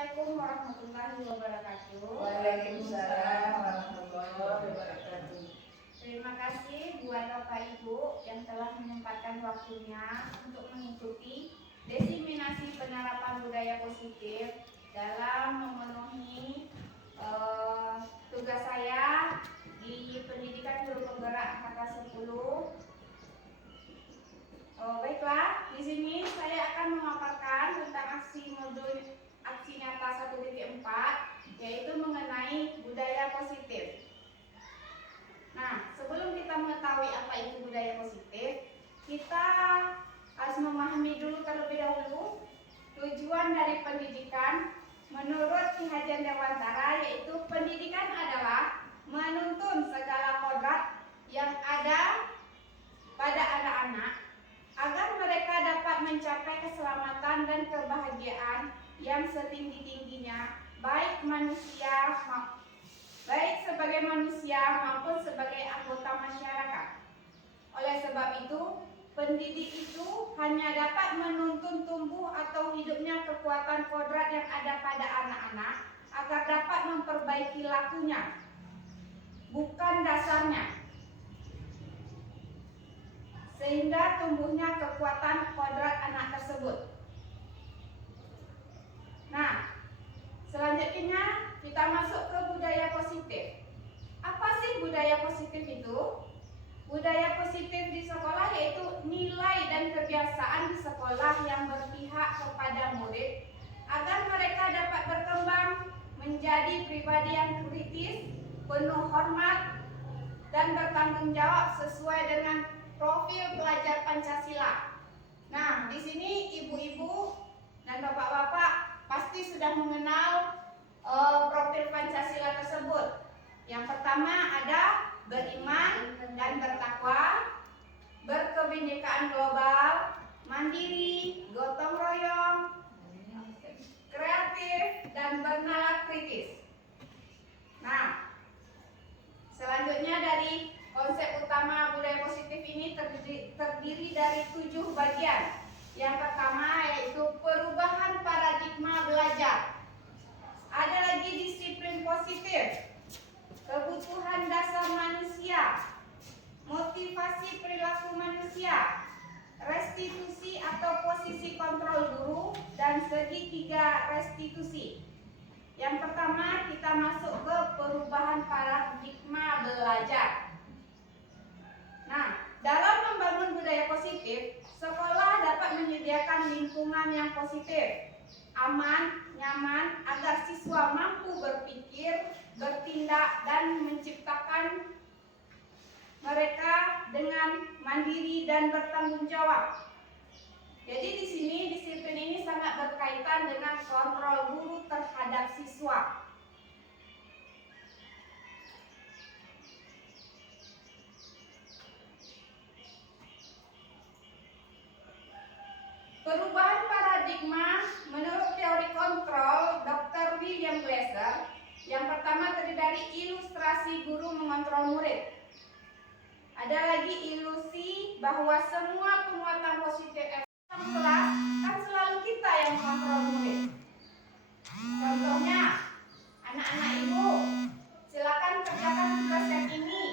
Assalamualaikum warahmatullahi wabarakatuh. Waalaikumsalam warahmatullahi wabarakatuh. Terima kasih buat Bapak Ibu yang telah menyempatkan waktunya untuk mengikuti diseminasi penerapan budaya positif dalam memenuhi tugas saya di Pendidikan Guru Penggerak Angkatan 10. Baiklah, di sini saya akan memaparkan tentang aksi nyata 1.4, yaitu mengenai budaya positif. Nah, sebelum kita mengetahui apa itu budaya positif, kita harus memahami dulu terlebih dahulu tujuan dari pendidikan menurut Ki Hajar Dewantara, yaitu pendidikan adalah menuntun segala kodrat yang ada pada anak-anak agar mereka dapat mencapai keselamatan dan kebahagiaan yang setinggi-tingginya, baik sebagai manusia maupun sebagai anggota masyarakat. Oleh sebab itu, pendidik itu hanya dapat menuntun tumbuh atau hidupnya kekuatan kodrat yang ada pada anak-anak agar dapat memperbaiki lakunya, bukan dasarnya, sehingga tumbuhnya kekuatan kodrat anak tersebut. Nah, selanjutnya kita masuk ke budaya positif. Apa sih budaya positif itu? Budaya positif di sekolah yaitu nilai dan kebiasaan di sekolah yang berpihak kepada murid agar mereka dapat berkembang menjadi pribadi yang kritis, penuh hormat, dan bertanggung jawab sesuai dengan profil pelajar Pancasila. Nah, di sini ibu-ibu dan bapak-bapak pasti sudah mengenal profil Pancasila tersebut. Yang pertama ada beriman dan bertakwa, berkebinekaan global, mandiri, gotong royong, kreatif, dan bernalar kritis. Nah, selanjutnya dari konsep utama budaya positif ini terdiri dari 7 bagian. Yang pertama yaitu perubahan paradigma belajar. Ada lagi disiplin positif, kebutuhan dasar manusia, motivasi perilaku manusia, restitusi atau posisi kontrol guru, dan segitiga restitusi. Yang pertama kita masuk ke perubahan paradigma belajar. Nah, dalam membangun budaya positif, sekolah dapat menyediakan lingkungan yang positif, aman, nyaman, agar siswa mampu berpikir, bertindak, dan menciptakan mereka dengan mandiri dan bertanggung jawab. Jadi di sini disiplin ini sangat berkaitan dengan kontrol guru terhadap siswa. Perubahan paradigma menurut teori kontrol Dr. William Glasser, yang pertama terdiri dari ilustrasi guru mengontrol murid. Ada lagi ilusi bahwa semua penguatan positif dalam kelas kan selalu kita yang mengontrol murid. Contohnya, anak-anak ibu, silakan kerjakan tugas yang ini.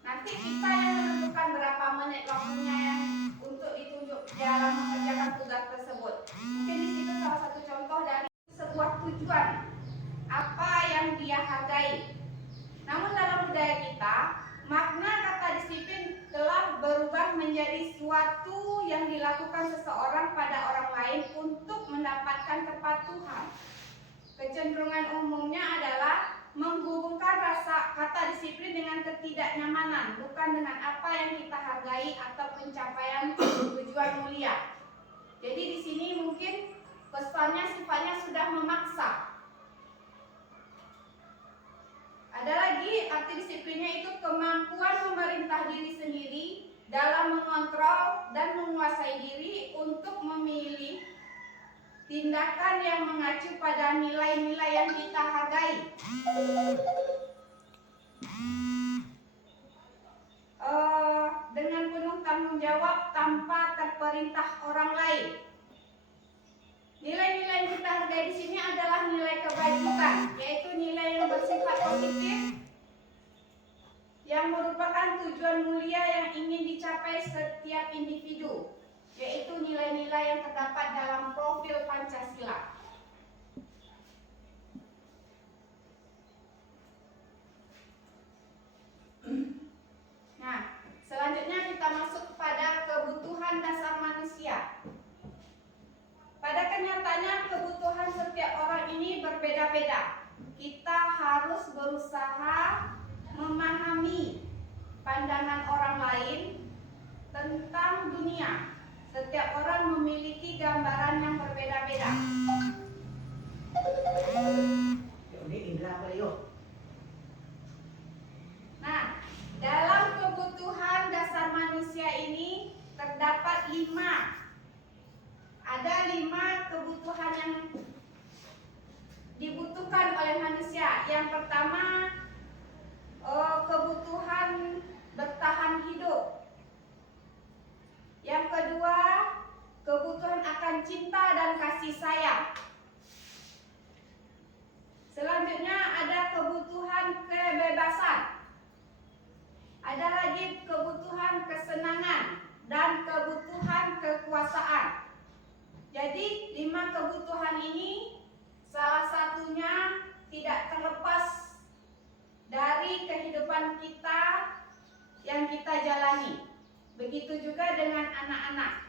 Nanti kita yang menentukan berapa menit waktunya yang untuk ditunjuk dalam mengerjakan tugas tersebut. Mungkin di situ salah satu contoh dari sebuah tujuan apa yang dia hargai. Namun dalam budaya kita, makna kata disiplin telah berubah menjadi suatu yang dilakukan seseorang pada orang lain untuk mendapatkan kepatuhan. Kecenderungan umumnya adalah menghubungkan rasa kata disiplin dengan ketidaknyamanan, bukan dengan apa yang kita hargai atau pencapaian tujuan mulia. Jadi di sini mungkin pesannya sifatnya sudah memaksa. Ada lagi arti disiplinnya itu kemampuan memerintah diri sendiri dalam mengontrol dan menguasai diri untuk memilih tindakan yang mengacu pada nilai-nilai yang kita hargai. Dengan penuh tanggung jawab tanpa terperintah orang lain. Nilai-nilai yang kita hargai di sini adalah nilai kebajikan, yaitu nilai yang bersifat positif yang merupakan tujuan mulia yang ingin dicapai setiap individu, yaitu nilai-nilai yang terdapat dalam profil Pancasila. Nah, selanjutnya kita masuk kepada kebutuhan dasar manusia. Pada kenyataannya kebutuhan setiap orang ini berbeda-beda. Kita harus berusaha memahami pandangan orang lain tentang dunia. Setiap orang memiliki gambaran yang berbeda-beda. Nah, dalam kebutuhan dasar manusia ini terdapat 5. Ada 5 kebutuhan yang dibutuhkan oleh manusia. Yang pertama, kebutuhan bertahan hidup. Yang kedua, kebutuhan akan cinta dan kasih sayang. Selanjutnya ada kebutuhan kebebasan. Ada lagi kebutuhan kesenangan dan kebutuhan kekuasaan. Jadi 5 kebutuhan ini salah satunya tidak terlepas dari kehidupan kita yang kita jalani. Begitu juga dengan anak-anak.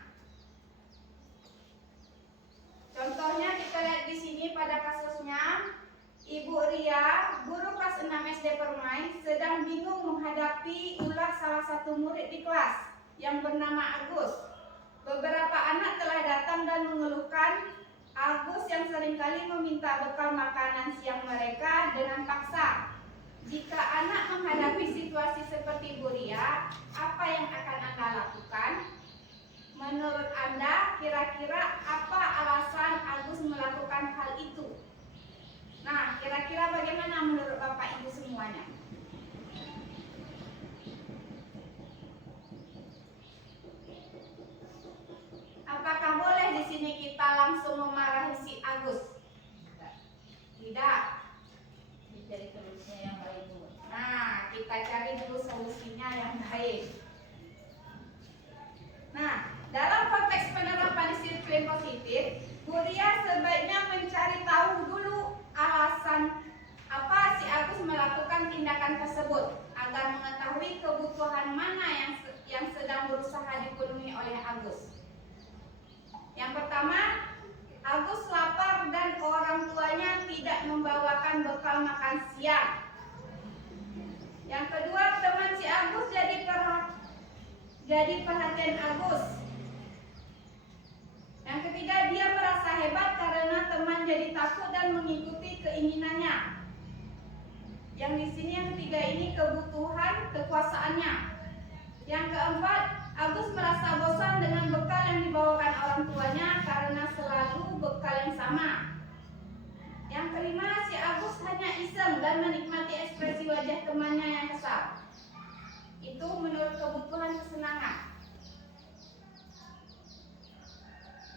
Contohnya kita lihat di sini pada kasusnya Ibu Ria, guru kelas 6 SD Permai, sedang bingung menghadapi ulah salah satu murid di kelas yang bernama Agus. Beberapa anak telah datang dan mengeluhkan Agus yang seringkali meminta bekal makanan siang mereka dengan paksa. Jika anak menghadapi situasi seperti Bu Ria, apa yang akan Anda lakukan? Menurut Anda, kira-kira apa alasan Agus melakukan hal itu? Nah, kira-kira bagaimana menurut Bapak Ibu semuanya? Apakah boleh di sini kita langsung memarahi si Agus? Tidak. Cari solusinya yang baik dulu. Nah, kita cari dulu solusinya yang baik. Nah, dalam konteks penerapan disiplin positif, Bu Ria sebaiknya mencari tahu dulu alasan apa si Agus melakukan tindakan tersebut agar mengetahui kebutuhan mana yang sedang berusaha dipenuhi oleh Agus. Yang pertama, Agus lapar dan orang tuanya tidak membawakan bekal makan siang. Yang kedua, teman si Agus jadi perhatian Agus. Yang ketiga, dia merasa hebat karena teman jadi takut dan mengikuti keinginannya. Yang di sini yang ketiga ini kebutuhan kekuasaannya. Yang keempat, Agus merasa bosan dengan bekal yang dibawakan orang tuanya karena selalu bekal yang sama. Yang kelima, si Agus hanya iseng dan menikmati ekspresi wajah temannya yang kesal. Itu menurut kebutuhan kesenangan.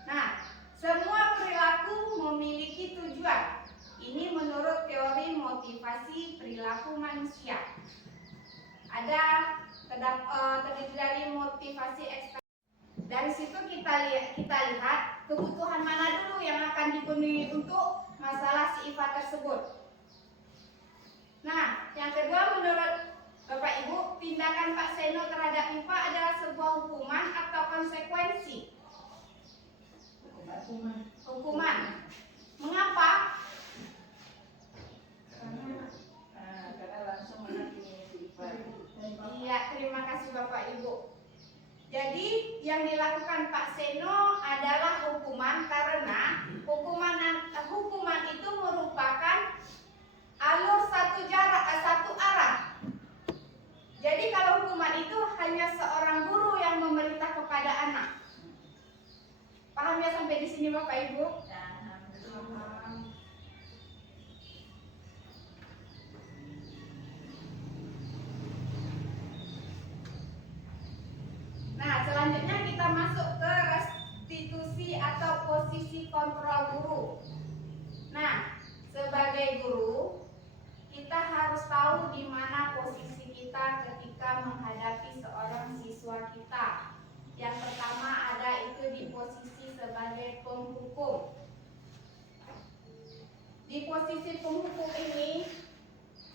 Nah, semua perilaku memiliki tujuan. Ini menurut teori motivasi perilaku manusia. Ada terdiri dari motivasi eksternal. Dari situ kita lihat kebutuhan mana dulu yang akan dipenuhi untuk masalah si IPA tersebut. Nah, yang kedua menurut Bapak Ibu, tindakan Pak Seno terhadap IPA adalah sebuah hukuman atau konsekuensi. Hukuman. Mengapa? Karena langsung menghakimi si IPA. Iya, terima kasih Bapak Ibu. Jadi yang dilakukan Pak Seno adalah hukuman karena hukuman itu merupakan alur satu arah. Jadi kalau hukuman itu hanya seorang guru yang memerintah kepada anak. Paham ya sampai di sini Bapak Ibu? Nah, selanjutnya kita masuk ke restitusi atau posisi kontrol penghukum. Di posisi penghukum ini,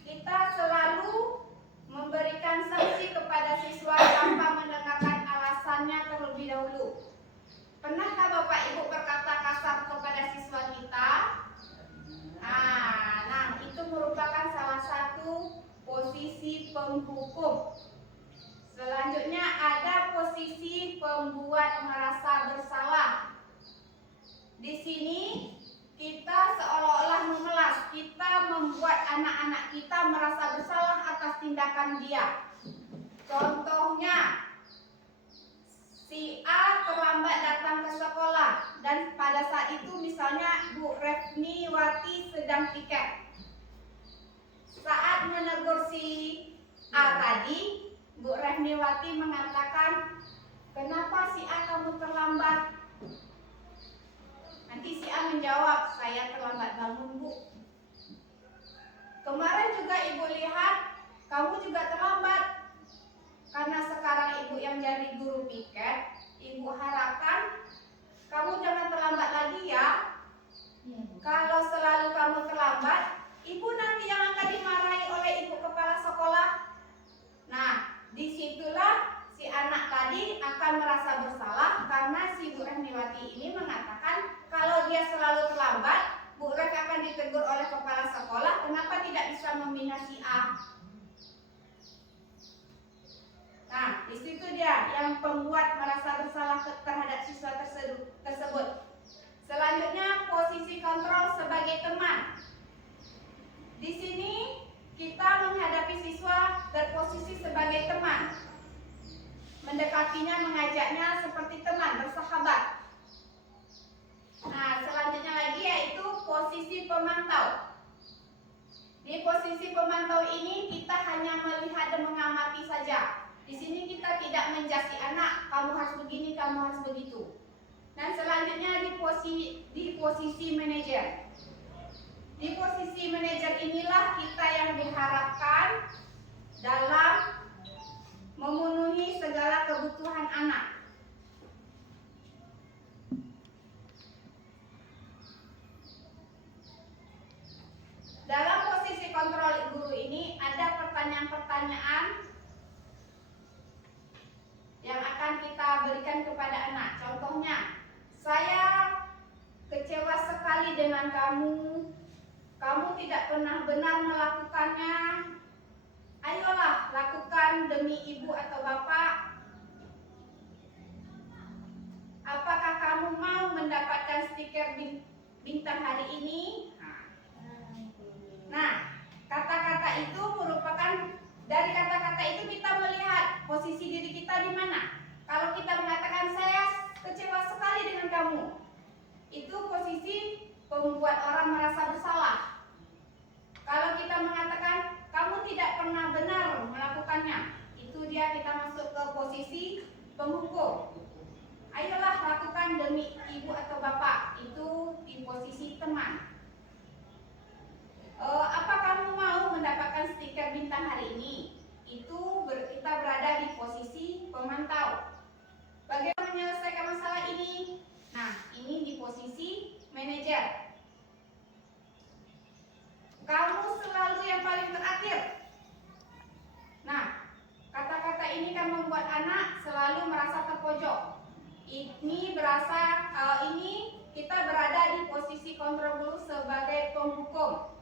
kita selalu memberikan sanksi kepada siswa tanpa mendengarkan alasannya terlebih dahulu. Pernahkah Bapak Ibu berkata kasar kepada siswa kita? Nah, itu merupakan salah satu posisi penghukum. Selanjutnya ada posisi pembuat merasa bersalah. Di sini kita seolah-olah memelas, kita membuat anak-anak kita merasa bersalah atas tindakan dia. Contohnya, si A terlambat datang ke sekolah dan pada saat itu misalnya Bu Refniwati sedang piket. Saat menegur si A tadi, Bu Refniwati mengatakan, "Kenapa si A kamu terlambat?" Nanti si A menjawab, "Saya terlambat bangun, Bu." Kemarin juga Ibu lihat, kamu juga terlambat. Karena sekarang Ibu yang jadi guru piket, Ibu harapkan kamu jangan terlambat lagi ya. Kalau selalu kamu terlambat, Ibu nanti yang akan dimarahi oleh Ibu kepala sekolah. Nah, disitulah si anak tadi akan merasa bersalah karena si Bu Refniwati ini mengatakan kalau dia selalu terlambat, Bu Ref akan ditegur oleh kepala sekolah, kenapa tidak bisa membina si A. Nah, di situ dia yang pembuat merasa bersalah terhadap siswa tersebut. Selanjutnya, posisi kontrol sebagai teman. Di sini kita menghadapi siswa berposisi sebagai teman. Mendekatinya, mengajaknya seperti teman, bersahabat. Nah, selanjutnya lagi yaitu posisi pemantau. Di posisi pemantau ini kita hanya melihat dan mengamati saja. Di sini kita tidak menjasi anak, kamu harus begini, kamu harus begitu. Dan selanjutnya di posisi manajer. Di posisi manajer inilah kita yang diharapkan dalam memenuhi segala kebutuhan anak. Dalam posisi kontrol guru ini ada pertanyaan-pertanyaan yang akan kita berikan kepada anak. Contohnya, saya kecewa sekali dengan kamu. Kamu tidak pernah benar melakukannya. Ayolah, lakukan demi ibu atau bapak. Apakah kamu mau mendapatkan stiker bintang hari ini? Nah, kata-kata itu merupakan, dari kata-kata itu kita melihat posisi diri kita di mana. Kalau kita mengatakan saya kecewa sekali dengan kamu, itu posisi membuat orang merasa bersalah. Kalau kita mengatakan kamu tidak pernah benar melakukannya, itu dia kita masuk ke posisi penghukum. Ayolah lakukan demi ibu atau bapak, itu di posisi teman. Apa kamu mau mendapatkan stiker bintang hari ini? Itu kita berada di posisi pemantau. Bagaimana menyelesaikan masalah ini? Nah, ini di posisi manajer. Kamu selalu yang paling terakhir. Nah, kata-kata ini kan membuat anak selalu merasa terpojok. Ini kita berada di posisi kontrol guru sebagai penghukum.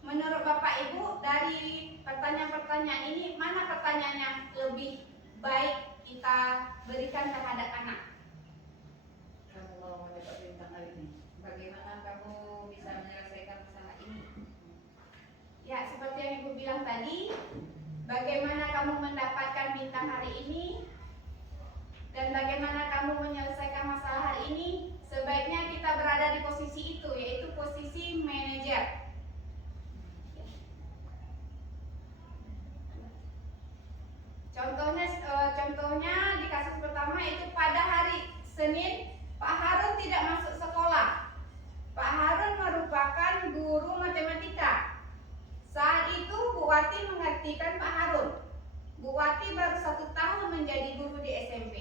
Menurut Bapak Ibu, dari pertanyaan-pertanyaan ini, mana pertanyaan yang lebih baik kita berikan terhadap anak? Kamu mau mendapat bintang hari ini, bagaimana kamu bisa menyelesaikan masalah ini? Ya, seperti yang Ibu bilang tadi, bagaimana kamu mendapatkan bintang hari ini dan bagaimana kamu menyelesaikan masalah hari ini, sebaiknya kita berada di posisi itu, yaitu posisi manajer. Contohnya di kasus pertama itu pada hari Senin, Pak Harun tidak masuk sekolah. Pak Harun merupakan guru matematika. Saat itu Bu Wati mengertikan Pak Harun. Bu Wati baru 1 tahun menjadi guru di SMP.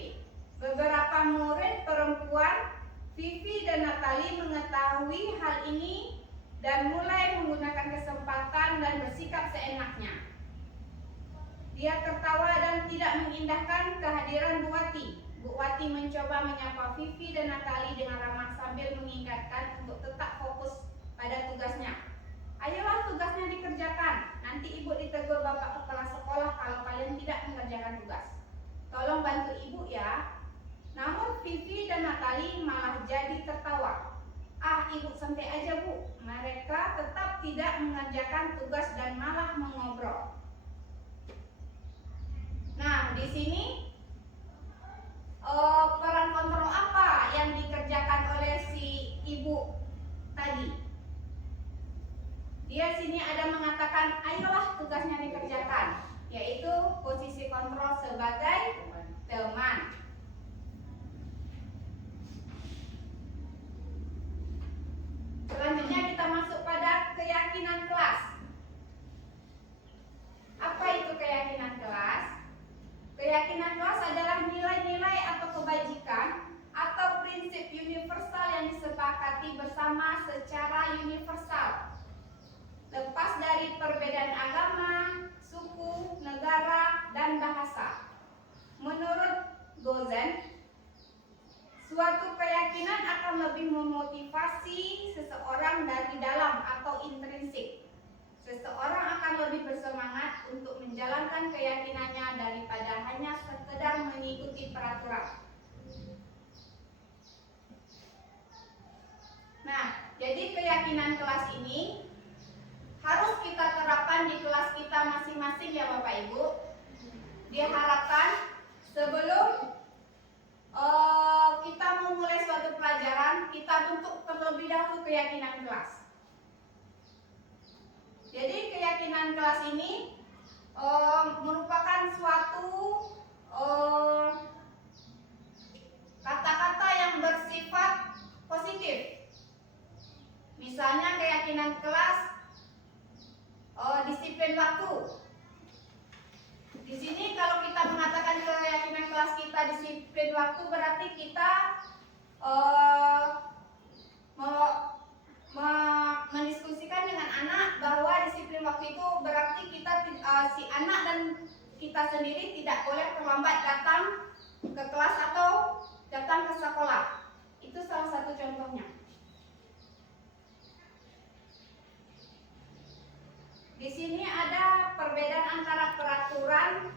Beberapa murid perempuan Vivi dan Natali mengetahui hal ini dan mulai menggunakan kesempatan dan bersikap seenaknya. Dia tertawa dan tidak mengindahkan kehadiran Bu Wati. Bu Wati mencoba menyapa Vivi dan Natali dengan ramah sambil mengingatkan untuk tetap fokus pada tugasnya. Ayolah, tugasnya dikerjakan. Nanti ibu ditegur bapak kepala sekolah kalau kalian tidak mengerjakan tugas. Tolong bantu ibu ya. Namun Vivi dan Natali malah jadi tertawa. Ah, ibu santai aja bu. Mereka tetap tidak mengerjakan tugas dan malah mengobrol. Nah, di sini peran kontrol apa yang dikerjakan oleh si ibu tadi? Dia sini ada mengatakan, ayolah tugasnya dikerjakan, yaitu posisi kontrol sebagai teman. Selanjutnya kita masuk pada keyakinan kelas. Apa itu keyakinan kelas? Keyakinan kelas adalah nilai-nilai atau kebajikan atau prinsip universal yang disepakati bersama secara universal, lepas dari perbedaan agama, suku, negara, dan bahasa. Menurut Gozen, suatu keyakinan akan lebih memotivasi seseorang dari dalam atau intrinsik. Seseorang akan lebih bersemangat untuk menjalankan keyakinannya daripada hanya sekedar mengikuti peraturan. Nah, jadi keyakinan kelas ini harus kita terapkan di kelas kita masing-masing ya Bapak Ibu. Diharapkan sebelum kita memulai suatu pelajaran, kita bentuk terlebih dahulu keyakinan kelas. Jadi keyakinan kelas ini merupakan suatu kata-kata yang bersifat positif. Misalnya keyakinan kelas disiplin waktu. Di sini kalau kita mengatakan keyakinan kelas kita disiplin waktu, berarti kita mendiskusikan dengan anak bahwa disiplin waktu itu berarti kita si anak dan kita sendiri tidak boleh terlambat datang ke kelas atau datang ke sekolah. Itu salah satu contohnya. Di sini ada perbedaan antara peraturan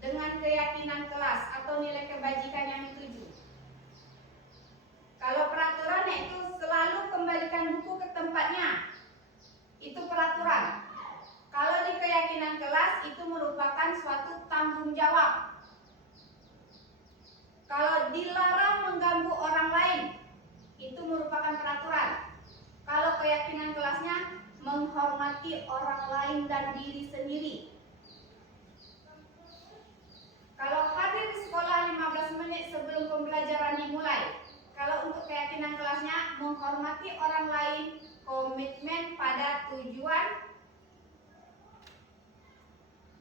dengan keyakinan kelas atau nilai kebajikan yang dituju. Kalau peraturan yaitu selalu kembalikan buku ke tempatnya, itu peraturan. Kalau di keyakinan kelas itu merupakan suatu tanggung jawab. Kalau dilarang mengganggu orang lain, itu merupakan peraturan. Kalau keyakinan kelasnya menghormati orang lain dan diri sendiri. Kalau hadir di sekolah 15 menit sebelum pembelajaran dimulai. Kalau untuk keyakinan kelasnya menghormati orang lain, komitmen pada tujuan,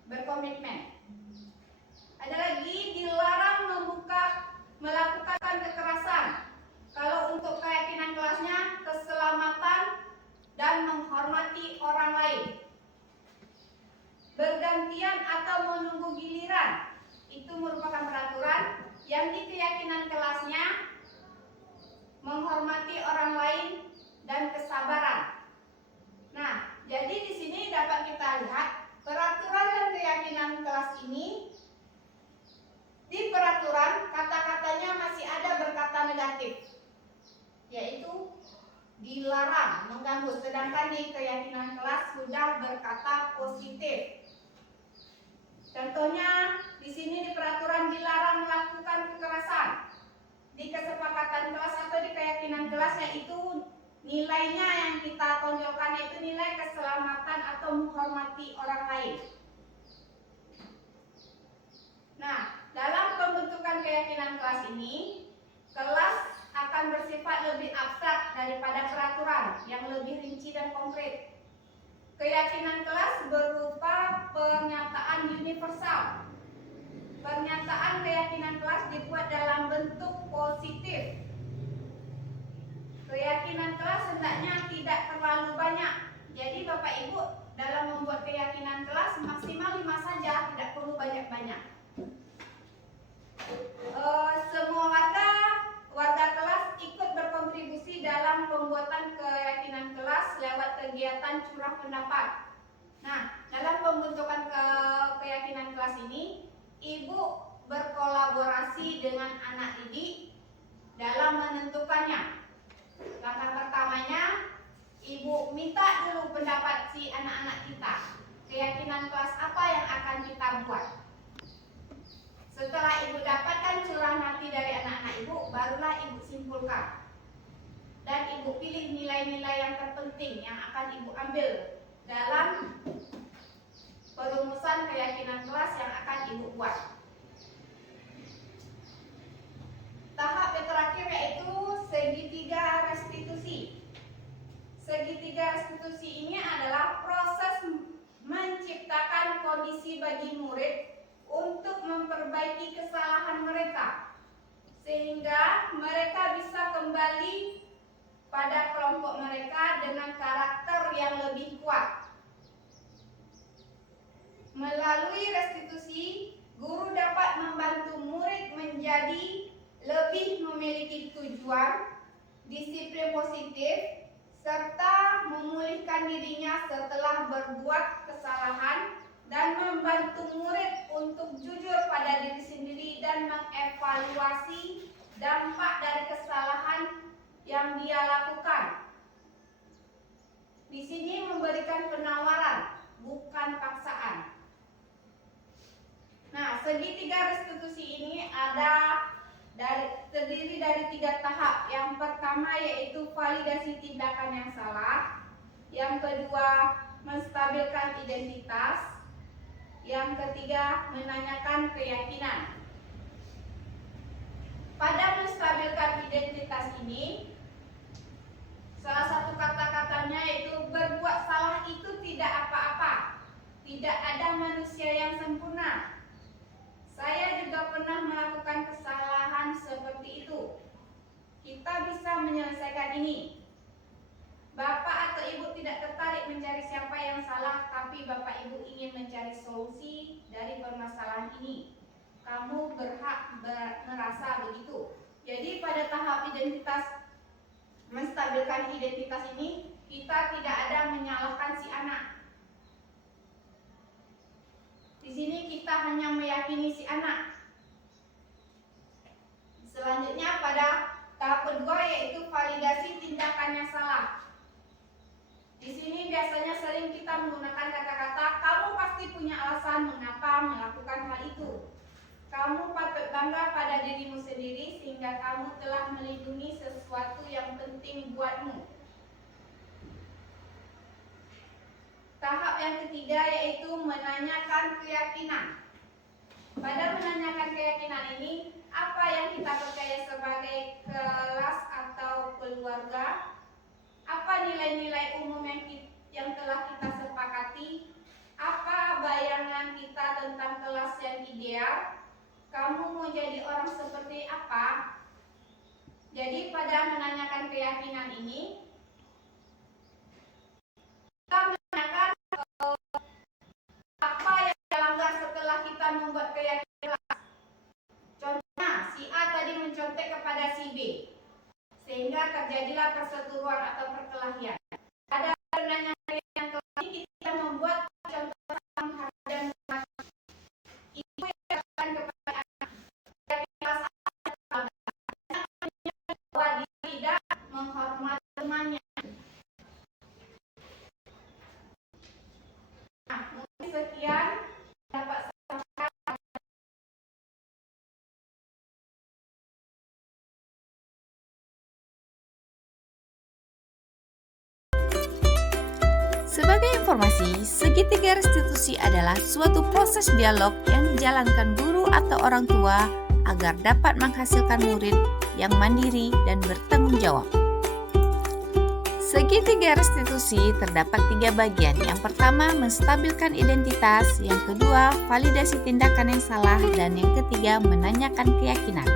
berkomitmen. Ada lagi dilarang melakukan kekerasan. Kalau untuk keyakinan kelasnya keselamatan dan menghormati orang lain. Bergantian atau menunggu giliran, itu merupakan peraturan. Yang di keyakinan kelasnya menghormati orang lain dan kesabaran. Nah, jadi di sini dapat kita lihat peraturan dan keyakinan kelas ini. Di peraturan kata-katanya masih ada berkata negatif, yaitu dilarang mengganggu, sedangkan di keyakinan kelas sudah berkata positif. Contohnya di sini di peraturan dilarang melakukan kekerasan. Di kesepakatan kelas atau di keyakinan kelas yaitu nilainya yang kita tonjolkan yaitu nilai keselamatan atau menghormati orang lain. Nah, dalam pembentukan keyakinan kelas ini, kelas akan bersifat lebih abstrak daripada peraturan yang lebih rinci dan konkret. Keyakinan kelas berupa pernyataan universal. Pernyataan keyakinan kelas dibuat dalam bentuk positif. Bapak Ibu dalam membuat keyakinan kelas maksimal 5 saja, tidak perlu banyak-banyak. Semua warga kelas ikut berkontribusi dalam pembuatan keyakinan kelas lewat kegiatan curah pendapat. Nah, dalam pembentukan keyakinan kelas ini, Ibu berkolaborasi dengan anak didik dalam menentukannya. Langkah pertamanya, Ibu minta dulu pendapat si anak-anak kita. Keyakinan kelas apa yang akan kita buat? Setelah Ibu dapatkan curahan hati dari anak-anak Ibu, barulah Ibu simpulkan. Dan Ibu pilih nilai-nilai yang terpenting yang akan Ibu ambil dalam perumusan keyakinan kelas yang akan Ibu buat. Tahap yang terakhir yaitu segitiga restitusi. Segitiga restitusi ini adalah proses menciptakan kondisi bagi murid untuk memperbaiki kesalahan mereka, sehingga mereka bisa kembali pada kelompok mereka dengan karakter yang lebih kuat. Melalui restitusi, guru dapat membantu murid menjadi lebih memiliki tujuan, disiplin positif, serta memulihkan dirinya setelah berbuat kesalahan, dan membantu murid untuk jujur pada diri sendiri dan mengevaluasi dampak dari kesalahan yang dia lakukan. Di sini memberikan penawaran, bukan paksaan. Nah, segitiga restitusi ini terdiri dari 3 tahap. Yang pertama yaitu validasi tindakan yang salah. Yang kedua, menstabilkan identitas. Yang ketiga, menanyakan keyakinan. Pada menstabilkan identitas ini, salah satu kata-katanya yaitu berbuat salah itu tidak apa-apa. Tidak ada manusia yang sempurna. Saya juga pernah melakukan kesalahan seperti itu. Kita bisa menyelesaikan ini. Bapak atau Ibu tidak tertarik mencari siapa yang salah, tapi Bapak Ibu ingin mencari solusi dari permasalahan ini. Kamu berhak merasa begitu. Jadi pada tahap identitas, menstabilkan identitas ini, kita tidak ada menyalahkan si anak. Di sini kita hanya meyakini si anak. Selanjutnya pada tahap kedua yaitu validasi tindakan yang salah. Di sini biasanya sering kita menggunakan kata-kata kamu pasti punya alasan mengapa melakukan hal itu. Kamu patut bangga pada dirimu sendiri sehingga kamu telah melindungi sesuatu yang penting buatmu. Tahap yang ketiga yaitu menanyakan keyakinan. Pada menanyakan keyakinan ini, apa yang kita percaya sebagai kelas atau keluarga? Apa nilai-nilai umum yang telah kita sepakati? Apa bayangan kita tentang kelas yang ideal? Kamu mau jadi orang seperti apa? Jadi pada menanyakan keyakinan ini, kita menanyakan apa yang dilanggar setelah kita membuat keyakinan. Contohnya, si A tadi mencontek kepada si B, sehingga terjadilah perseteruan atau perkelahian. Pada menanyakan keyakinan kelas ini, kita membuat contoh saling harga dan menghormati. Ibu yang akan kepada anak kelas bahwa dia tidak menghormati temannya. Nah, mungkin sekian dapat saya sampaikan. Sebagai informasi, segitiga restitusi adalah suatu proses dialog yang dijalankan guru atau orang tua agar dapat menghasilkan murid yang mandiri dan bertanggung jawab. Segitiga restitusi terdapat 3 bagian. Yang pertama, menstabilkan identitas. Yang kedua, validasi tindakan yang salah. Dan yang ketiga, menanyakan keyakinan.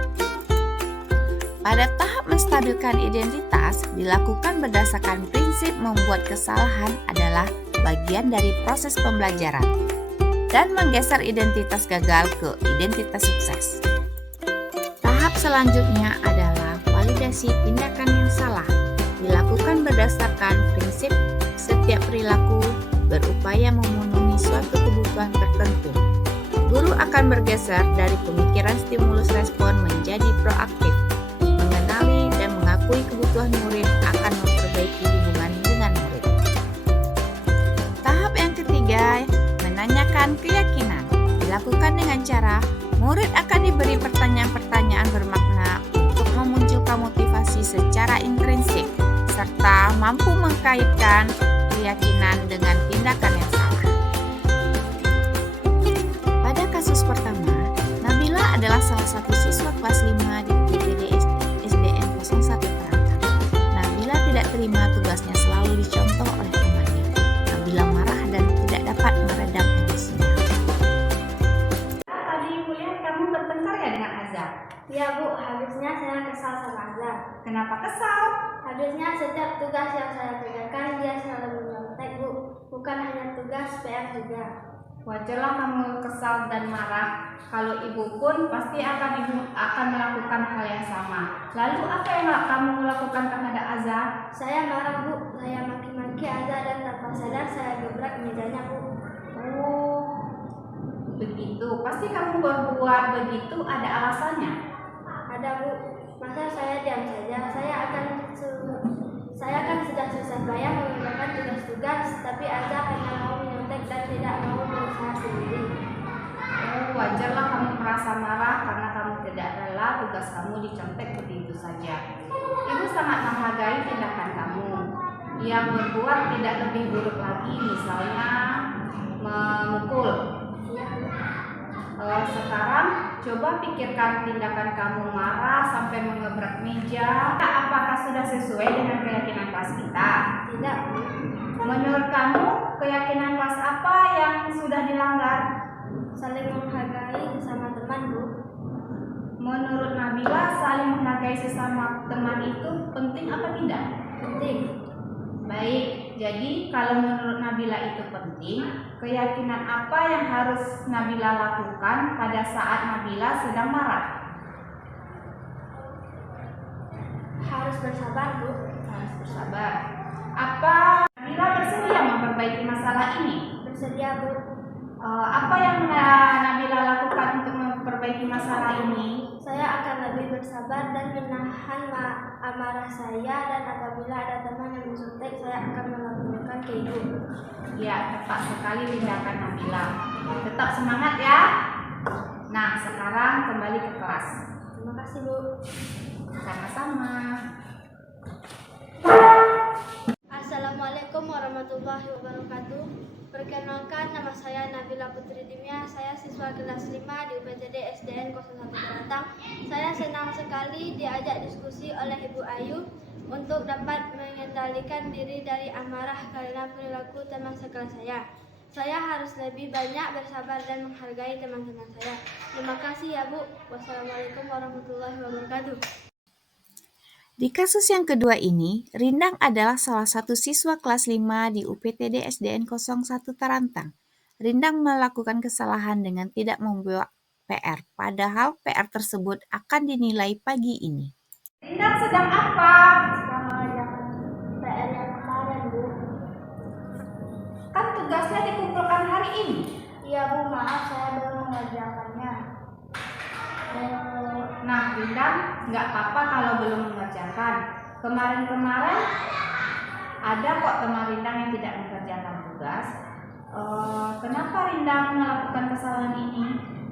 Pada tahap menstabilkan identitas dilakukan berdasarkan prinsip membuat kesalahan adalah bagian dari proses pembelajaran dan menggeser identitas gagal ke identitas sukses. Tahap selanjutnya adalah validasi tindakan yang salah, dilakukan berdasarkan prinsip setiap perilaku berupaya memenuhi suatu kebutuhan tertentu. Guru akan bergeser dari pemikiran stimulus respon menjadi proaktif, mengenali dan mengakui kebutuhan murid akan memperbaiki hubungan dengan murid. Tahap yang ketiga, menanyakan keyakinan, dilakukan dengan cara murid akan diberi pertanyaan-pertanyaan bermakna untuk memunculkan motivasi secara intrinsik, serta mampu mengkaitkan keyakinan dengan tindakan yang salah. Pada kasus pertama, Nabila adalah salah satu siswa kelas 5 di UPTD SDN 01 Terangkat. Nabila tidak terima tugasnya selalu dicontoh oleh temannya. Nabila marah dan tidak dapat meredam emosinya. Tadi Ibu lihat kamu bertengkar ya dengan Azhar? Ya Bu, habisnya saya kesal sama Azhar. Kenapa kesal? Habisnya setiap tugas yang saya kerjakan dia selalu menyontek Bu. Bukan hanya tugas, PR juga. Wajarlah kamu kesal dan marah. Kalau ibu pun pasti ibu akan melakukan hal yang sama. Lalu apa yang kamu lakukan terhadap Azhar? Saya marah Bu, saya maki-maki Azhar dan tanpa sadar saya gebrak mejanya Bu. Oh, begitu. Pasti kamu berbuat begitu ada alasannya. Ada Bu, masa saya diam saja? Saya kan sudah susah payah mengerjakan tugas-tugas, tapi Azhar hanya mau menyontek dan tidak mau berusaha sendiri. Oh, wajarlah kamu merasa marah karena kamu tidak rela tugas kamu dicontek begitu saja. Ibu sangat menghargai tindakan kamu. Yang berbuat tidak lebih buruk lagi, misalnya memukul. Sekarang coba pikirkan tindakan kamu marah sampai mengebrak meja. Apakah sudah sesuai dengan keyakinan kelas kita? Tidak Bu. Menurut kamu, keyakinan kelas apa yang sudah dilanggar? Saling menghargai sesama teman Bu. Menurut Nabila, saling menghargai sesama teman itu penting apa tidak? Penting. Baik, jadi kalau menurut Nabila itu penting, keyakinan apa yang harus Nabila lakukan pada saat Nabila sedang marah? Harus bersabar Bu. Harus bersabar. Apa Nabila bersedia memperbaiki masalah ini? Bersedia Bu. Apa yang Nabila lakukan untuk memperbaiki masalah ini? Saya akan lebih bersabar dan menahan amarah saya, dan apabila ada teman yang mencontek, saya akan melaporkan ke ibu. Ya, tepat sekali tindakan Nabila. Tetap semangat ya. Nah, sekarang kembali ke kelas. Terima kasih Bu. Sama-sama. Assalamualaikum warahmatullahi wabarakatuh. Perkenalkan, nama saya Nabila Putri Dimya. Saya siswa kelas 5 di UPTD SDN 01 Terantang. Saya senang sekali diajak diskusi oleh Ibu Ayu untuk dapat mengendalikan diri dari amarah karena perilaku teman sekelas saya. Saya harus lebih banyak bersabar dan menghargai teman-teman saya. Terima kasih ya Bu. Wassalamualaikum warahmatullahi wabarakatuh. Di kasus yang kedua ini, Rindang adalah salah satu siswa kelas 5 di UPTD SDN 01 Terantang. Rindang melakukan kesalahan dengan tidak membuat PR, padahal PR tersebut akan dinilai pagi ini. Rindang sedang apa? Sedang mengerjakan PR yang kemarin Bu. Kan tugasnya dikumpulkan hari ini. Iya Bu, maaf saya belum mengerjakannya. Nah, Rindang, nggak apa-apa kalau belum mengerjakan. Kemarin-kemarin ada kok teman Rindang yang tidak mengerjakan tugas. Kenapa Rindang melakukan kesalahan ini?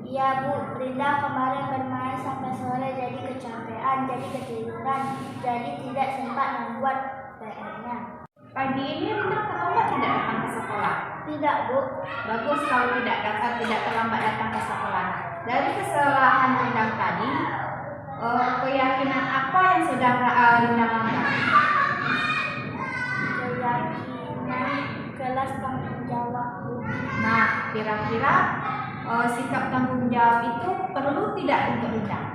Iya Bu, Rinda kemarin bermain sampai sore jadi kecapean, jadi ketiduran, jadi tidak sempat membuat PR-nya. Pagi ini Rindang terlambat tidak datang ke sekolah. Tidak Bu. Bagus kalau tidak terlambat datang ke sekolah. Dari kesalahan Rindang tadi, keyakinan apa yang sudah Rindang langgar? Keyakinan kelas tanggung jawab Bu. Nah, kira-kira sikap tanggung jawab itu perlu tidak untuk Rindang?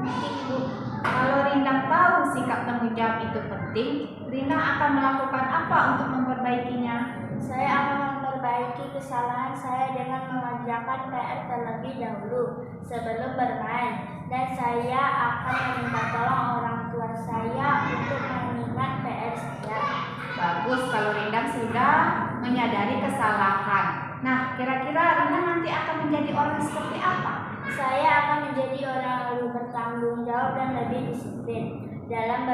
Penting Bu. Kalau Rindang tahu sikap tanggung jawab itu penting, Rindang akan melakukan apa untuk memperbaikinya? Saya akan memperbaiki kesalahan saya dengan mengerjakan PR terlebih dahulu sebelum bermain. Dan saya akan meminta tolong orang tua saya untuk mengingat PR saya. Bagus kalau Rindang sudah menyadari kesalahan. Nah, kira-kira Rindang nanti akan menjadi orang seperti apa? Saya akan menjadi orang yang lebih bertanggung jawab dan lebih disiplin dalam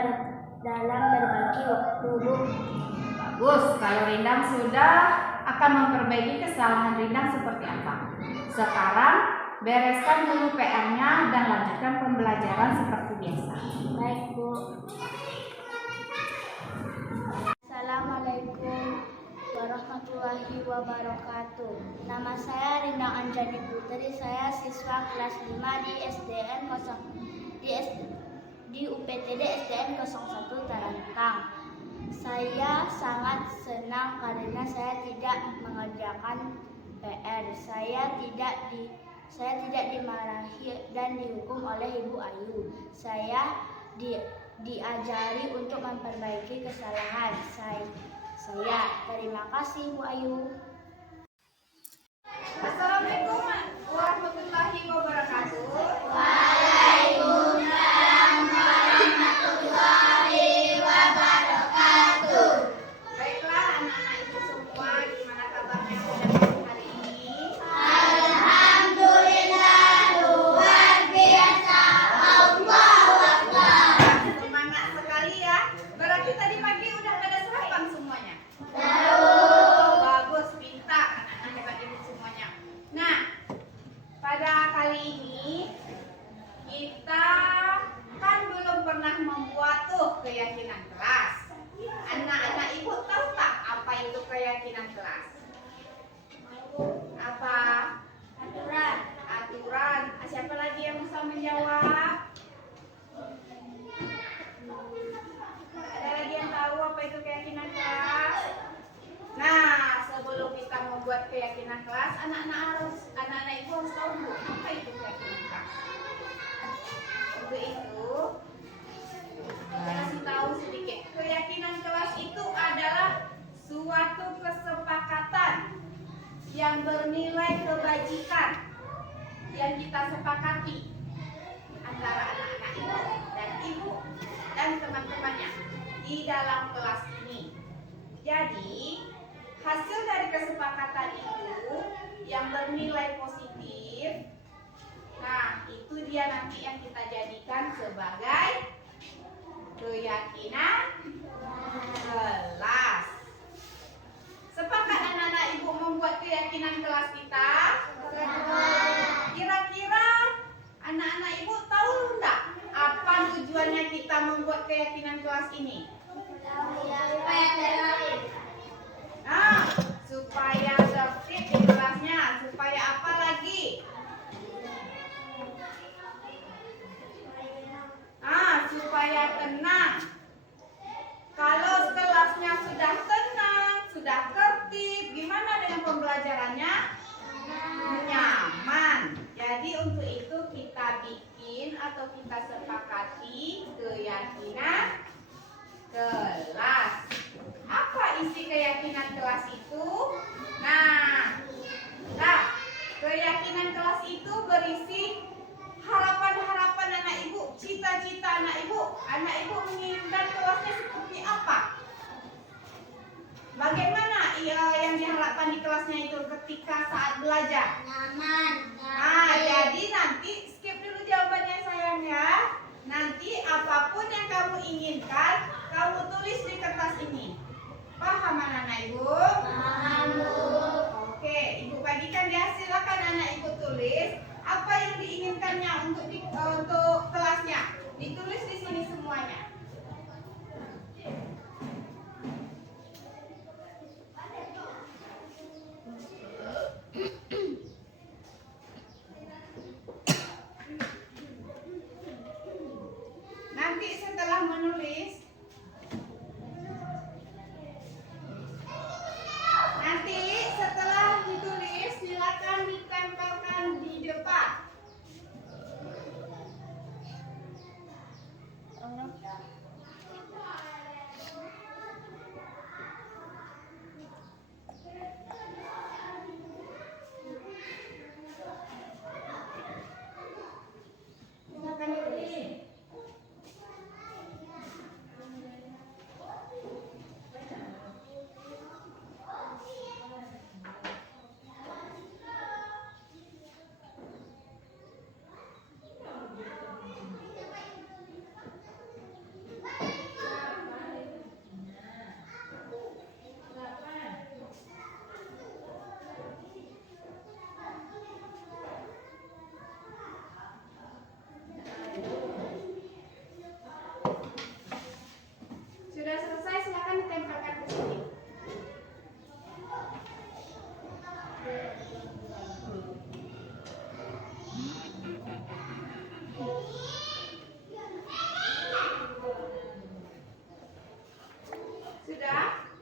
berbagi waktu. Bagus, kalau Rindang sudah akan memperbaiki kesalahan Rindang seperti apa? Sekarang, bereskan dulu PR-nya dan lanjutkan pembelajaran seperti biasa. Baik, Bu. Assalamualaikum warahmatullahi wabarakatuh. Nama saya Rindang Anjani Putri. Saya siswa kelas 5 di UPTD SDN 01 Tarantang. Saya sangat senang karena saya tidak mengerjakan PR. Saya tidak dimarahi dan dihukum oleh Ibu Ayu. Saya diajari untuk memperbaiki kesalahan saya. Terima kasih, Bu Ayu. Assalamualaikum warahmatullahi wabarakatuh. Baiklah anak-anak itu semua, gimana kabarnya hari ini? Semangat sekali ya. Berarti tadi pagi udah pada sarapan semuanya? Bagus, pintar anak-anak hebat ini semuanya. Nah, pada kali ini kita kan belum pernah membuat keyakinan kelas. Anak-anak ibu tahu tak apa itu keyakinan kelas? Apa? Aturan. Siapa lagi yang bisa menjawab? Ada lagi yang tahu apa itu keyakinan kelas? Nah, sebelum kita membuat keyakinan kelas, anak-anak ibu harus tahu dulu apa itu keyakinan kelas. Untuk itu, saya kasih tahu sedikit. Keyakinan kelas itu adalah suatu kesepakatan yang bernilai kebajikan yang kita sepakati antara anak-anak ibu dan teman-temannya di dalam kelas ini. Jadi, hasil dari kesepakatan itu yang bernilai positif, nah itu dia nanti yang kita jadikan sebagai keyakinan kelas. Sepakat anak-anak ibu membuat keyakinan kelas kita? Kira-kira anak-anak ibu tahu enggak apa tujuannya kita membuat keyakinan kelas ini? Nah, supaya tertib di kelasnya, supaya apa lagi? Supaya tenang. Kalau kelasnya sudah tenang, sudah tertib, gimana dengan pembelajarannya? Nyaman. Jadi untuk itu kita bikin atau kita sepakati keyakinan kelas. Apa isi keyakinan kelas itu? Nah, keyakinan kelas itu berisi harapan-harapan anak ibu, cita-cita anak ibu. Anak ibu menginginkan kelasnya seperti apa? Bagaimana yang diharapkan di kelasnya itu ketika saat belajar? Nyaman. Jadi nanti skip dulu jawabannya sayang ya. Nanti apapun yang kamu inginkan, kamu tulis di kertas ini. Paham anak-anak ibu? Paham, Bu. Oke, ibu bagikan ya, silakan anak ibu tulis apa yang diinginkannya untuk kelasnya. Ditulis di sini semuanya. Nanti setelah menulis, silakan ditempelkan di depan.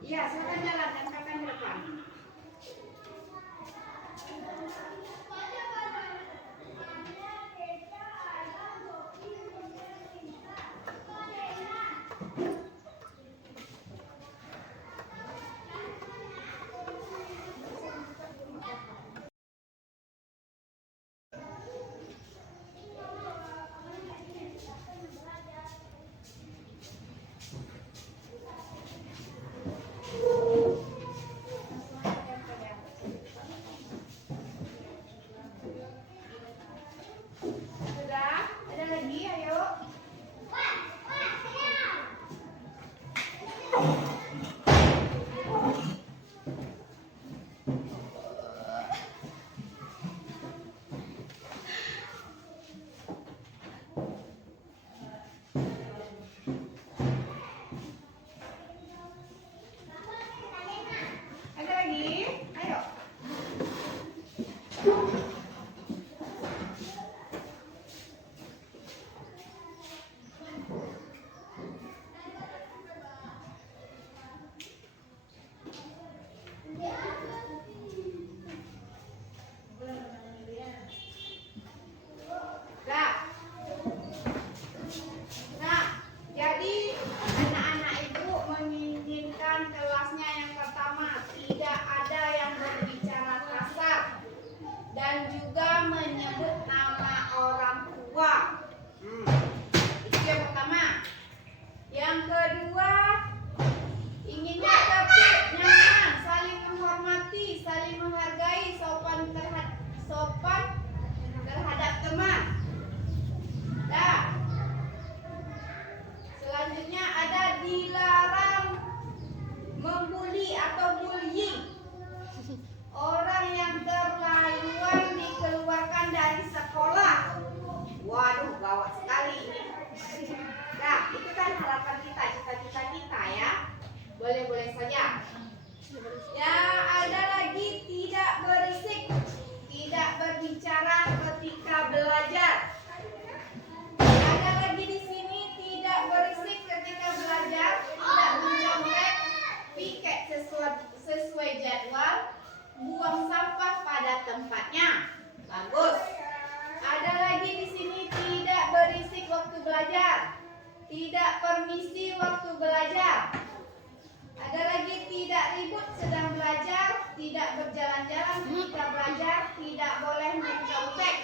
Ya, silakan jalan dan kapan ke depan. Sudah? Ada lagi? Ayo. Ada lagi? Ayo. Nah, jadi anak-anak ibu menginginkan kelasnya yang pertama tidak ada yang berbicara kasar dan juga menyebut nama orang tua. Itu yang pertama. Yang kedua, inginnya tertib, nyaman, saling menghormati, saling menghargai, sopan terhadap teman. Nah, selanjutnya ada dilarang membuli atau bullying. Orang yang terlaluan dikeluarkan dari sekolah. Waduh, gawat sekali ini. Nah, itu kan harapan kita, cita-cita kita ya. Boleh-boleh saja. Ya, ada lagi tidak berisik, tidak berbicara ketika belajar. Ada lagi di sini tidak berisik ketika belajar, tidak mencontek, piket sesuai jadwal, buang sampah pada tempatnya. Bagus. Ada lagi di sini tidak berisik waktu belajar, tidak permisi waktu belajar. Ada lagi tidak ribut sedang belajar, tidak berjalan-jalan ketika belajar, tidak boleh mencontek.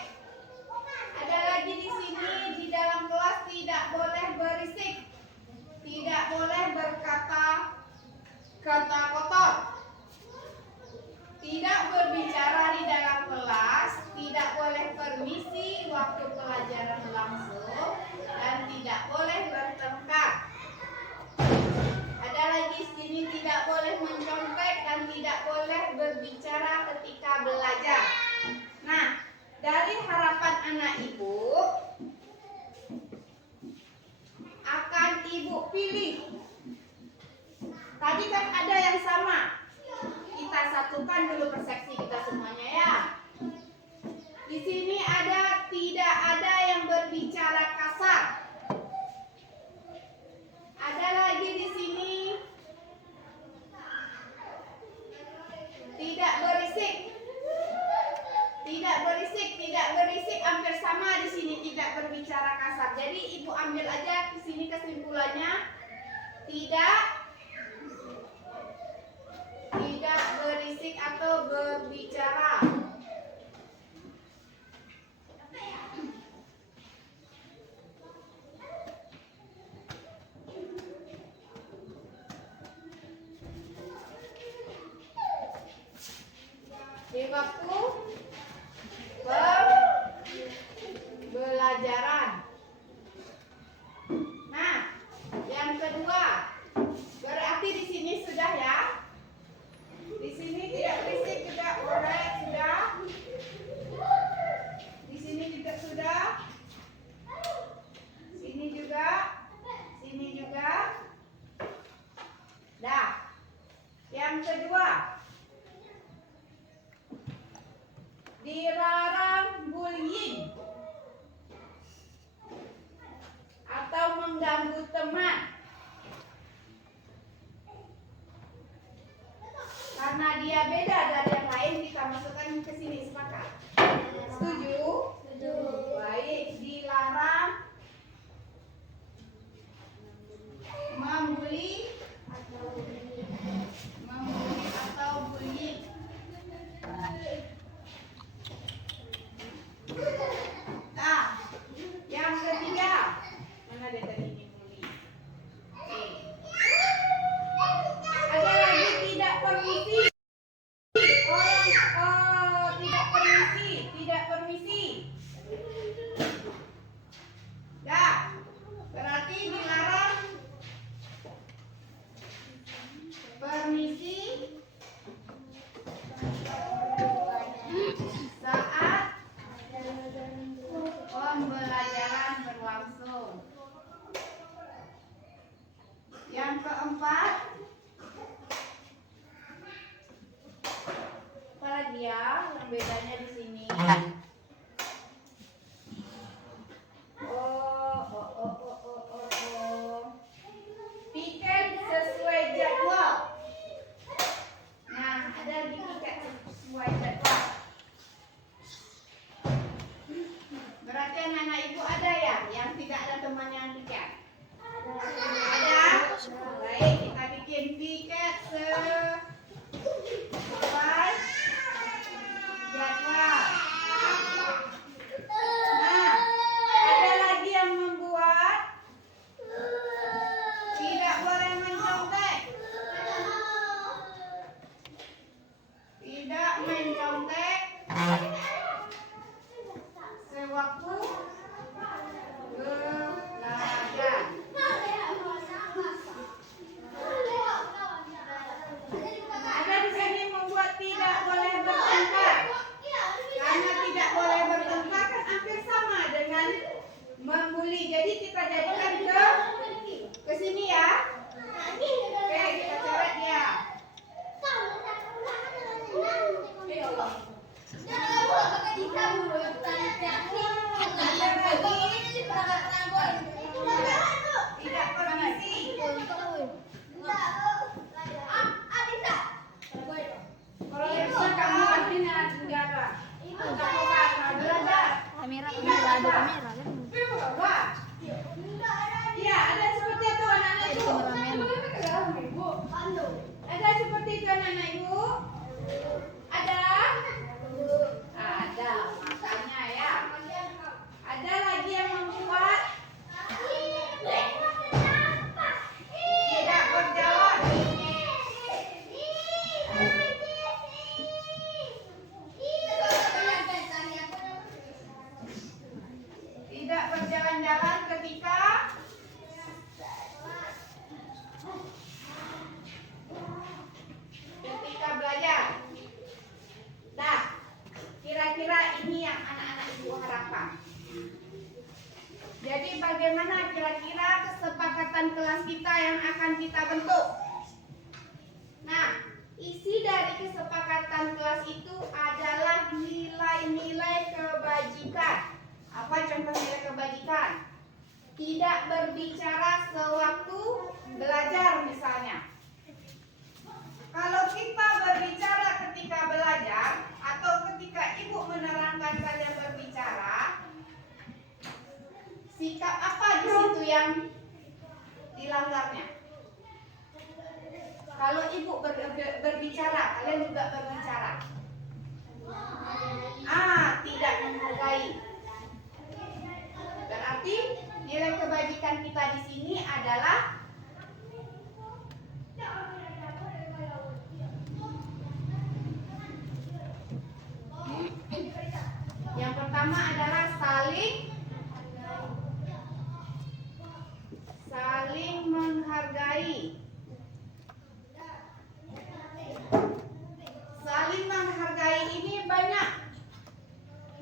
Ada lagi di sini di dalam kelas tidak boleh berisik, tidak boleh berkata kata kotor, tidak berbicara di dalam kelas, tidak boleh permisi waktu pelajaran langsung, dan tidak boleh bertengkar. Ada lagi di sini tidak boleh mencontek dan tidak boleh berbicara ketika belajar. Nah, dari harapan anak ibu akan ibu pilih. Tadi kan ada yang sama. Kita satukan dulu persepsi kita semuanya ya. Di sini ada tidak ada yang berbicara kasar. Ada lagi di sini tidak berisik. Tidak berisik, tidak berisik hampir sama di sini tidak berbicara kasar. Jadi ibu ambil aja di sini kesimpulannya tidak berisik atau berbicara. Di waktu pembelajaran. Nah, yang kedua, berarti di sini sudah ya. Di sini tidak berisik, tidak orek, sudah. Di sini juga sudah. Sini juga. Sini juga. Dah. Yang kedua, dilarang bullying atau mengganggu teman. dia beda dari yang lain, kita masukkan ke sini, sepakat? Setuju? Setuju. Baik, dilarang membuli atau bullying. Nah, yang ketiga, mana dia tadi ini bully? Ada lagi tidak permisi. Tidak permisi. Dah, berarti dilarang permisi saat pembelajaran berlangsung. Yang keempat, apa lagi ya yang bedanya di sini? Piket sesuai jadwal. Nah, ada lagi piket sesuai jadwal. Berarti anak-anak ibu ada ya yang tidak ada temannya yang piket? Ada? Baik, kita bikin piket sesuai jadwal. Nah, ada lagi yang membuat tidak boleh mencontek. Tidak mencontek sewaktu belajar. Ada di sini membuat tidak boleh bertengkar. Karena tidak boleh bertengkar kan hampir sama dengan membuli. Jadi kita jadikan ke sini ya. Oke, kita coret dia. Tidak permisi. Kalau bisa kamu artinya negara. Belajar. Kamera ada kamera kan? Wah. Iya, ada seperti itu anak-anak ibu. Ada seperti itu anak-anak ibu. Ada? Ada, makanya ya. Ada lagi yang membuat tidak berjalan. Tidak berjalan-jalan ketika belajar. Nah, kira-kira ini yang anak-anak ibu harapkan. Jadi bagaimana kira-kira kesepakatan kelas kita yang akan kita bentuk? Nah, isi dari kesepakatan kelas itu adalah nilai-nilai kebajikan. Apa contoh nilai kebajikan? Tidak berbicara sewaktu belajar misalnya. Kalau kita berbicara ketika belajar atau ketika ibu menerangkan kalian berbicara, sikap apa di situ yang dilanggarnya? Kalau ibu berbicara, kalian juga berbicara. Tidak menghargai. Berarti nilai kebajikan kita di sini adalah yang pertama adalah saling menghargai. Saling menghargai ini banyak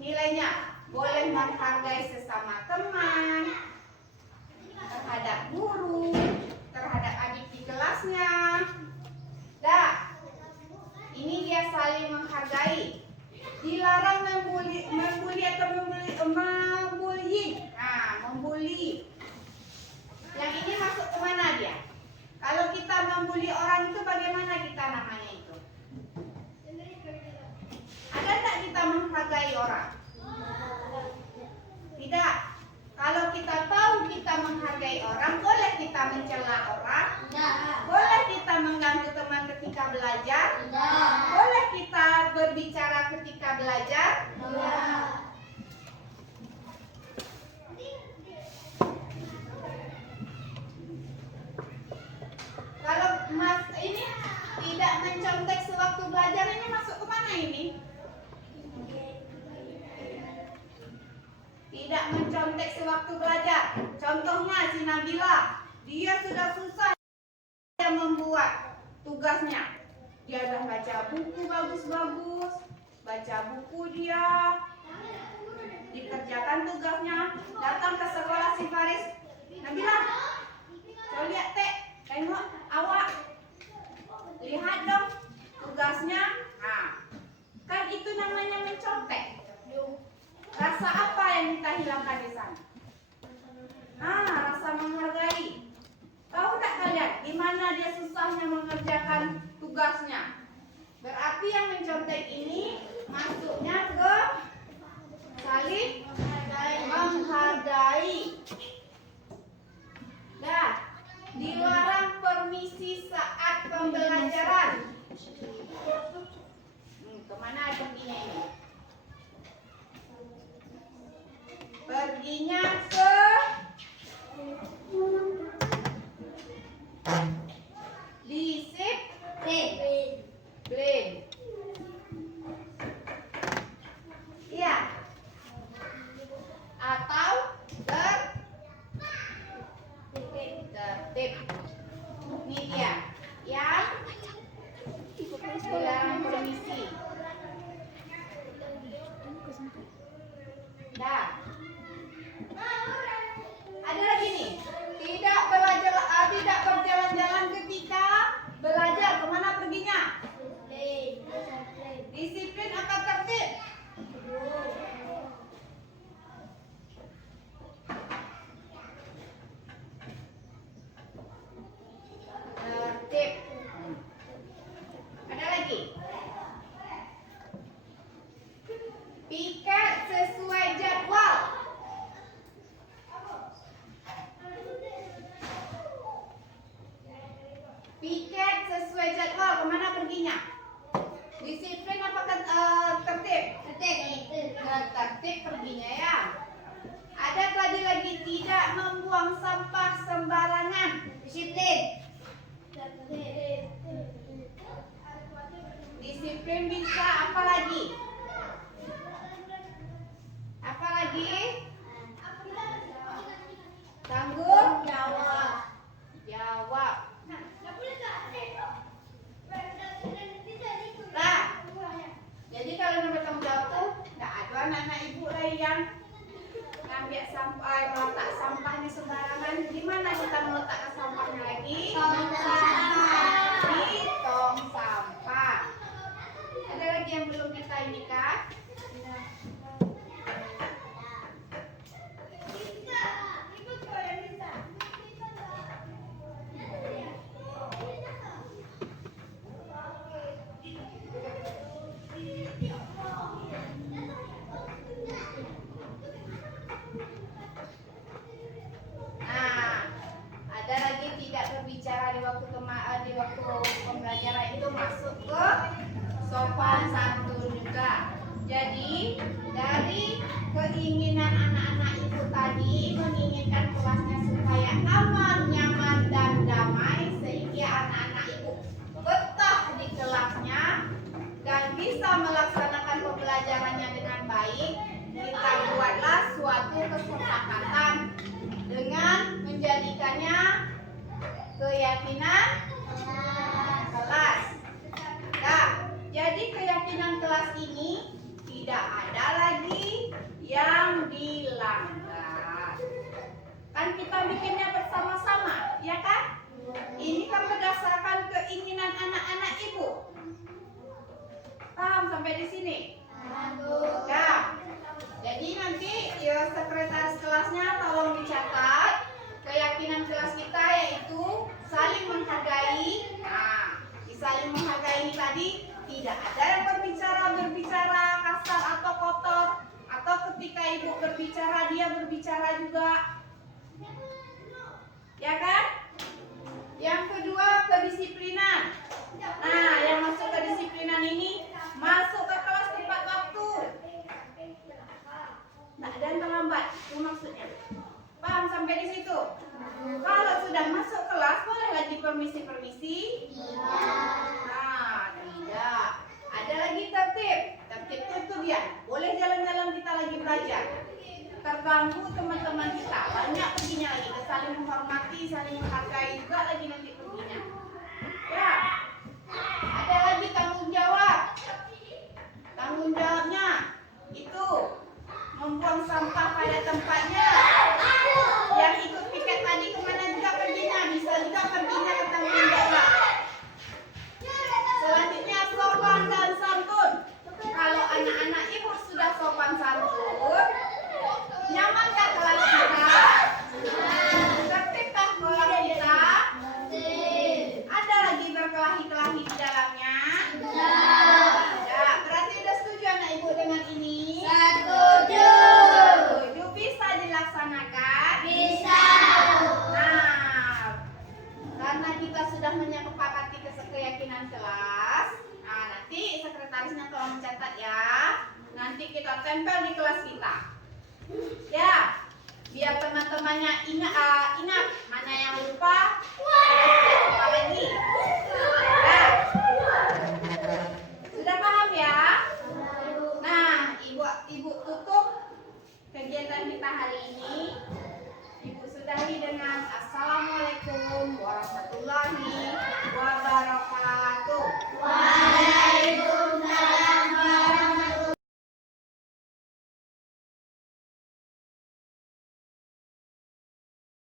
nilainya. Boleh menghargai sesama teman, terhadap guru, belajar? Tidak. Boleh kita berbicara ketika belajar? Tidak. Kalau Mas ini tidak mencontek sewaktu belajar, ini masuk ke mana ini? Tidak mencontek sewaktu belajar. Contohnya si Nabila, dia sudah susah membuat tugasnya. Dia sudah baca buku bagus-bagus, baca buku dia, dikerjakan tugasnya, datang ke sekolah si Faris. Nabila, coba lihat Teh, tengok awak, lihat dong tugasnya. Nah, kan itu namanya mencontek. Rasa apa yang kita hilangkan di sana? Rasa menghargai. Tahu tak kalian gimana dia susahnya mengerjakan tugasnya? Berarti yang mencontek ini masuknya ke saling menghargai. Dah, dilarang permisi saat pembelajaran. Kemana perginya ini? Perginya ke disiplin. Iya. Atau tertib. Ini dia. Yang dilarang permisi. Dah. Ada lagi nih. Tidak berjalan-jalan ketika belajar. Kemana perginya? Disiplin atau tertib? Tertib. Ada lagi? Piket sesuai jadwal. Piket sesuai jadwal. Kemana perginya? Disiplin apa tertib? Tertib perginya ya. Ada tadi lagi tidak membuang sampah sembarangan. Disiplin. Disiplin bisa apa lagi? Apa lagi? Tanggung jawab. Nah, jadi kalau nomor tanggung jawab tuh nggak ada anak-anak ibu lagi yang ngambil sampah, meletak sampah di sembarangan. Di mana kita meletakkan sampahnya lagi? Di tong sampah. Ada lagi yang belum kita ini kah? Ada lagi tidak berbicara di waktu pembelajaran itu masuk ke sopan santun juga. Jadi dari keinginan anak-anak itu tadi menginginkan kelasnya supaya aman, nyaman dan damai sehingga anak-anak itu betah di kelasnya dan bisa melaksanakan pembelajarannya dengan baik. Kita buatlah suatu kesepakatan dengan menjadikannya keyakinan kelas. Nah, jadi keyakinan kelas ini tidak ada lagi yang dilanggar. Kan kita bikinnya bersama-sama, ya kan? Ini kan berdasarkan keinginan anak-anak ibu. Paham sampai di sini? Ya. Jadi nanti ya sekretaris kelasnya tolong dicatat keyakinan kelas kita yaitu saling menghargai. Nah, di saling menghargai ini tadi tidak ada yang berbicara kasar atau kotor, atau ketika ibu berbicara dia berbicara juga. Ya kan? Yang kedua kedisiplinan. Nah, saling menghargai juga lagi nanti perginya. Ya, ada lagi tanggung jawab. Tanggung jawabnya itu membuang sampah pada tempatnya. Yang ikut piket tadi kemana juga perginya, bisa juga perginya ke tanggung jawab. Selanjutnya sopan dan santun. Kalau anak-anak ibu sudah sopan santun, nyamankah kelas kita? Tertibkah kelas kita? Ada lagi berkelahi-kelahi di dalamnya? Ada. Berarti sudah setuju anak ibu dengan ini? Setuju. Bisa dilaksanakan? Bisa. Nah, karena kita sudah menyepakati keyakinan kelas, nah nanti sekretarisnya tolong mencatat ya. Nanti kita tempel di kelas kita. Ya, biar teman-temannya ingat mana yang lupa.